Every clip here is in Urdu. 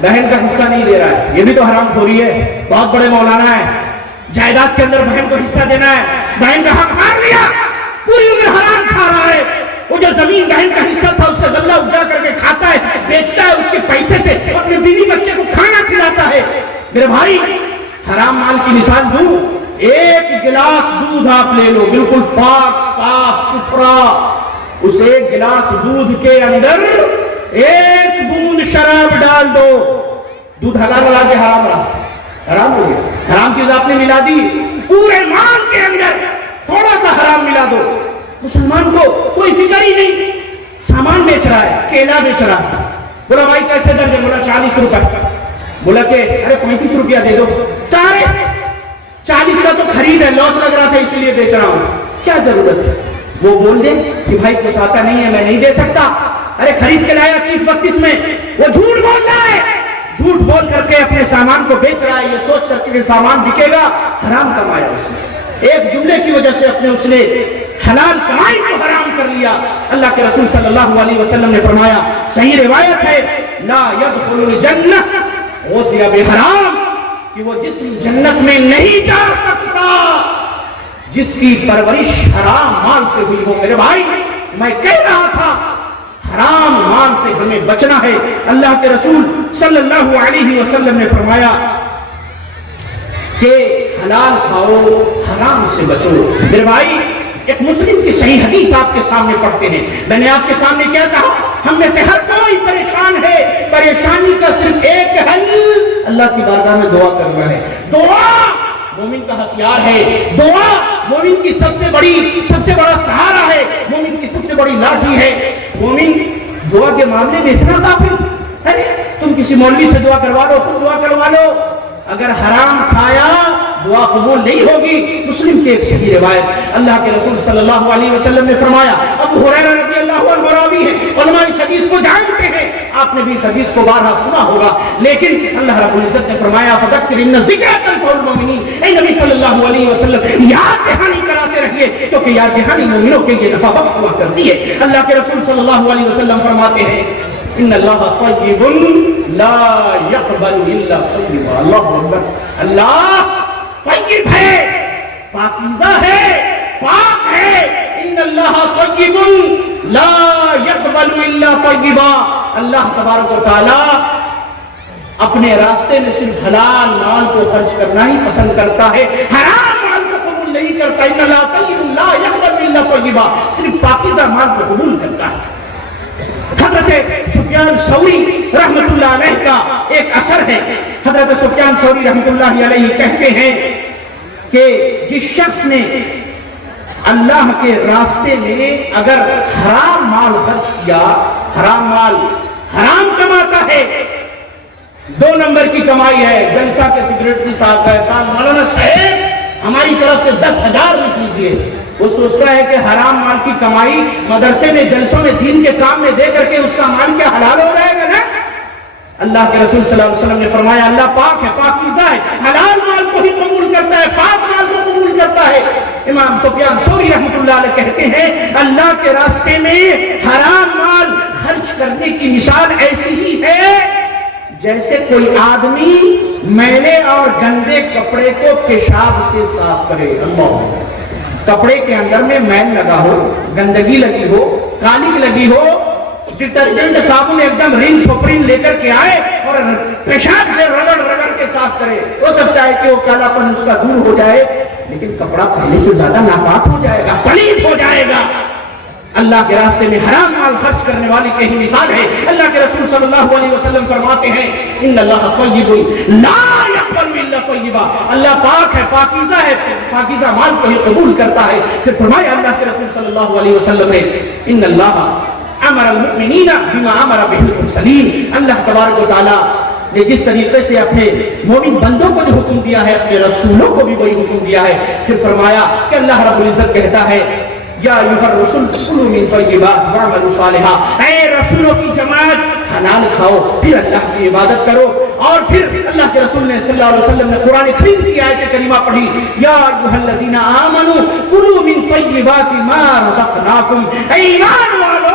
بہن کا حصہ نہیں دے رہا ہے، یہ بھی تو حرام خوری ہے. بہت بڑے مولانا ہے، جائیداد کے اندر بہن کو حصہ دینا ہے، بہن کا حق مار لیا، پوری عمر حرام کھا رہا ہے. وہ جو زمین بہن کا حصہ تھا اس سے غلہ اگا کر کے کھاتا ہے، بیچتا ہے، اس کے پیسے سے اپنے بیوی بچے کو کھانا کھلاتا ہے. میرے بھائی حرام مال کی مثال دوں، ایک گلاس دودھ آپ لے لو بالکل پاک صاف ستھرا، اس ایک گلاس دودھ کے اندر ایک بوند شراب ڈال دو، دودھ حلال ملا کے حرام رہا، حرام ہو گیا. حرام چیز آپ نے ملا دی. پورے مال کے اندر تھوڑا سا حرام ملا دو، مسلمان کو کوئی فکر ہی نہیں. سامان بیچ رہا ہے، کیلا بیچ رہا ہے، بولا بھائی کیسے درجن؟ بولا 40 روپے. بولا کہ ارے 35 روپیہ دے دو. تارے 40 کا تو خرید ہے، لاس لگ رہا تھا اسی لیے بیچ رہا ہوں. کیا ضرورت ہے؟ وہ بول دے کہ بھائی پوساتا نہیں ہے، میں نہیں دے سکتا. ارے خرید کے لایا 30-32 میں، وہ جھوٹ بول رہا ہے، جھوٹ بول کر کے اپنے سامان کو بیچ رہا ہے، یہ سوچ کر کے سامان بکے گا. حرام کمایا اس نے، ایک جملے کی وجہ سے اس نے حلال کمائی کو حرام کر لیا. اللہ کے رسول صلی اللہ علیہ وسلم نے فرمایا، صحیح روایت ہے، لا يدخل الجنہ غزی بحرام، کہ وہ جسم جنت میں نہیں جا سکتا جس کی پرورش حرام مال سے ہوئی ہو. میرے بھائی میں کہہ رہا تھا حرام مال سے ہمیں بچنا ہے. اللہ کے رسول صلی اللہ علیہ وسلم نے فرمایا کہ حلال کھاؤ، حرام سے بچو. میرے بھائی ایک مسلم کی صحیح حدیث آپ کے سامنے پڑھتے ہیں. میں نے آپ کے سامنے کیا کہا؟ ہم میں سے ہر کوئی پریشان ہے، پریشانی کا صرف ایک حل اللہ کی بارگاہ میں دعا کرنا ہے. دعا مومن کا ہتھیار ہے، دعا مومن کی سب سے بڑا سہارا ہے، مومن کی سب سے بڑی لاٹھی ہے. مومن دعا کے معاملے میں اتنا غافل، ارے تم کسی مولوی سے دعا کروا لو، تم دعا کروا لو. اگر حرام کھایا دعا قبول نہیں ہوگی. مسلم کی ایک صحیح روایت، اللہ کے رسول صلی اللہ علیہ وسلم نے فرمایا، ابو ہریرہ رضی اللہ عنہ راوی ہے، علماء اس حدیث کو جانتے ہیں، آپ نے بھی اس حدیث کو بارہا سنا ہوگا، لیکن اللہ رب العزت نے فرمایا فذکر ان ذکر تنفع المؤمنین. اے نبی صلی اللہ علیہ وسلم یاد دہانی کراتے رہیے، کیونکہ یاد دہانی مومنوں کے لیے نفع بخش ہوا کرتی ہے. اللہ کے رسول صلی اللہ علیہ وسلم فرماتے ہیں ان اللہ طیب لا یقبل الا طیبا. اللہ اکبر. اللہ طیب ہے، پاکیزہ ہے، پاک ہے. ان اللہ طیب لا یقبل الا طیبا. اللہ تبارک و تعالی اپنے راستے میں صرف حلال مال کو خرچ کرنا ہی پسند کرتا ہے، حرام مال کو قبول نہیں کرتا. ان اللہ طیب لا یقبل الا طیبا، صرف پاکیزہ مال کو قبول کرتا ہے. حضرت سفیان ثوری رحمت اللہ علیہ کا ایک اثر ہے. حضرت سفیان ثوری رحمت اللہ علیہ کہتے ہیں کہ جس شخص نے اللہ کے راستے میں اگر حرام مال خرچ کیا، حرام مال حرام کماتا ہے، 2 نمبر کی کمائی ہے. جلسہ کے سیکریٹری صاحب ہے، مولانا صاحب ہماری طرف سے 10,000 لکھ لیجئے. وہ سوچتا ہے کہ حرام مال کی کمائی مدرسے میں جلسوں میں دین کے کام میں دے کر کے اس کا مال کیا حلال ہو جائے گا نا؟ اللہ کے رسول صلی اللہ علیہ وسلم نے فرمایا اللہ پاک ہے، پاکیزہ ہے، حلال مال کو ہی قبول کرتا ہے، پاک مال کو قبول کرتا ہے. امام سفیان ثوری رحمت اللہ علیہ کہتے ہیں اللہ کے راستے میں حرام مال خرچ کرنے کی مثال ایسی ہی ہے جیسے کوئی آدمی میلے اور گندے کپڑے کو پیشاب سے صاف کرے. اللہ، کپڑے کے اندر میں میل لگا ہو، گندگی لگی ہو، کالی لگی ہو، ڈٹرجنٹ صابن ایک دم رین سپرین لے کر کے آئے اور پیشاب سے رگڑ رگڑ کے صاف کرے. ہو سکتا ہے کہ وہ کالا پن اس کا دور ہو جائے، لیکن کپڑا پہلے سے زیادہ ناپاک ہو جائے گا، پلید ہو جائے گا. اللہ کے راستے میں حرام مال خرچ کرنے والی کی ہی مثال ہے. اللہ کے رسول صلی اللہ علیہ وسلم فرماتے ہیں ان اللہ طیب لا یقبل الا طیبا. اللہ پاک ہے، پاکیزہ ہے، پاکیزہ مال کو ہی قبول کرتا ہے. پھر فرمایا اللہ کے رسول صلی اللہ علیہ وسلم نے ان اللہ امر المؤمنین بما امر به المرسلین. اللہ تبارک و تعالی نے جس طریقے سے اپنے مومن بندوں کو جو حکم دیا ہے، اپنے رسولوں کو بھی وہی حکم دیا ہے. پھر فرمایا کہ اللہ رب العزت کہتا ہے یا ایھا الرسول کلوا من طیبات واعملوا صالحا. اے رسولوں کی جماعت حلال کھاؤ، پھر اللہ کی عبادت کرو. اور پھر اللہ کے رسول نے صلی اللہ علیہ وسلم نے قرآن کریم کی آیت کریمہ پڑھی یا ایھا الذین آمنوا کلوا من طیبات ما رزقناکم. اے ایمان والو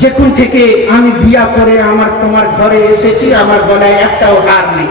যে কোন থেকে আমি বিয়া করে আমার তোমার ঘরে এসেছি, আমার গলায় একটাও হার নেই।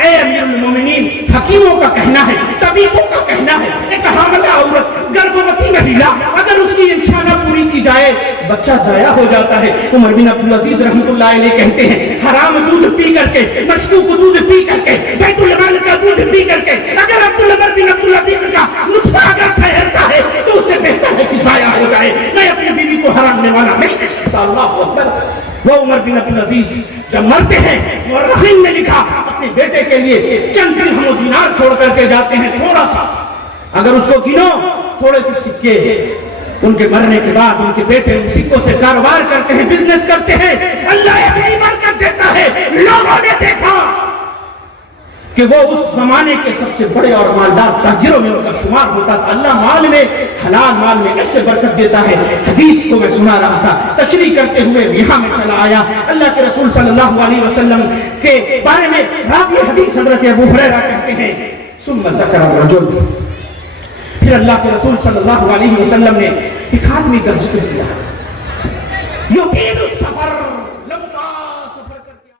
اے امیر المومنین، حکیموں کا کہنا ہے، طبیبوں کا کہنا ہے، ایک حاملہ عورت، گربھوتی مہیلا، اگر اس کی انشاء نہ پوری کی جائے بچہ ضائع ہو جاتا ہے۔ عمر بن عبدالعزیز رحمۃ اللہ علیہ کہتے ہیں حرام دودھ پی کر کے، مشروب دودھ پی کر کے، بیت المال کا دودھ پی کر کے اگر عمر بن عبدالعزیز کا نطفہ اگر ٹھہرتا ہے تو اس سے بہتر ہے کہ ضائع ہو جائے۔ میں اپنی بیوی کو حرام نے والا نہیں دے سکتا۔ اللہ اکبر۔ وہ عمر بن عبدالعزیز جب مرتے ہیں، مورخین نے لکھا اپنے بیٹے کے لیے چند درہم و دینار چھوڑ کر کے جاتے ہیں، تھوڑا سا، اگر اس کو گنو تھوڑے سے سکے۔ ان کے مرنے کے بعد ان کے بیٹے ان سکوں سے کاروبار کرتے ہیں، بزنس کرتے ہیں، اللہ اتنی برکت دیتا ہے۔ لوگوں نے دیکھا کہ وہ اس زمانے کے سب سے بڑے اور مالدار تاجروں میں ان کا شمار ہوتا تھا۔ اللہ مال میں، حلال مال میں ایسے برکت دیتا ہے۔ حدیث کو میں سنا رہا تھا، تشریح کرتے ہوئے یہاں میں چلا آیا۔ اللہ کے رسول صلی اللہ علیہ وسلم کے بارے میں راوی حدیث حضرت ابو ہریرہ کہتے ہیں ثم ذکر الرجل، پھر اللہ کے رسول صلی اللہ علیہ وسلم نے ایک آدمی کا ذکر کیا، یقین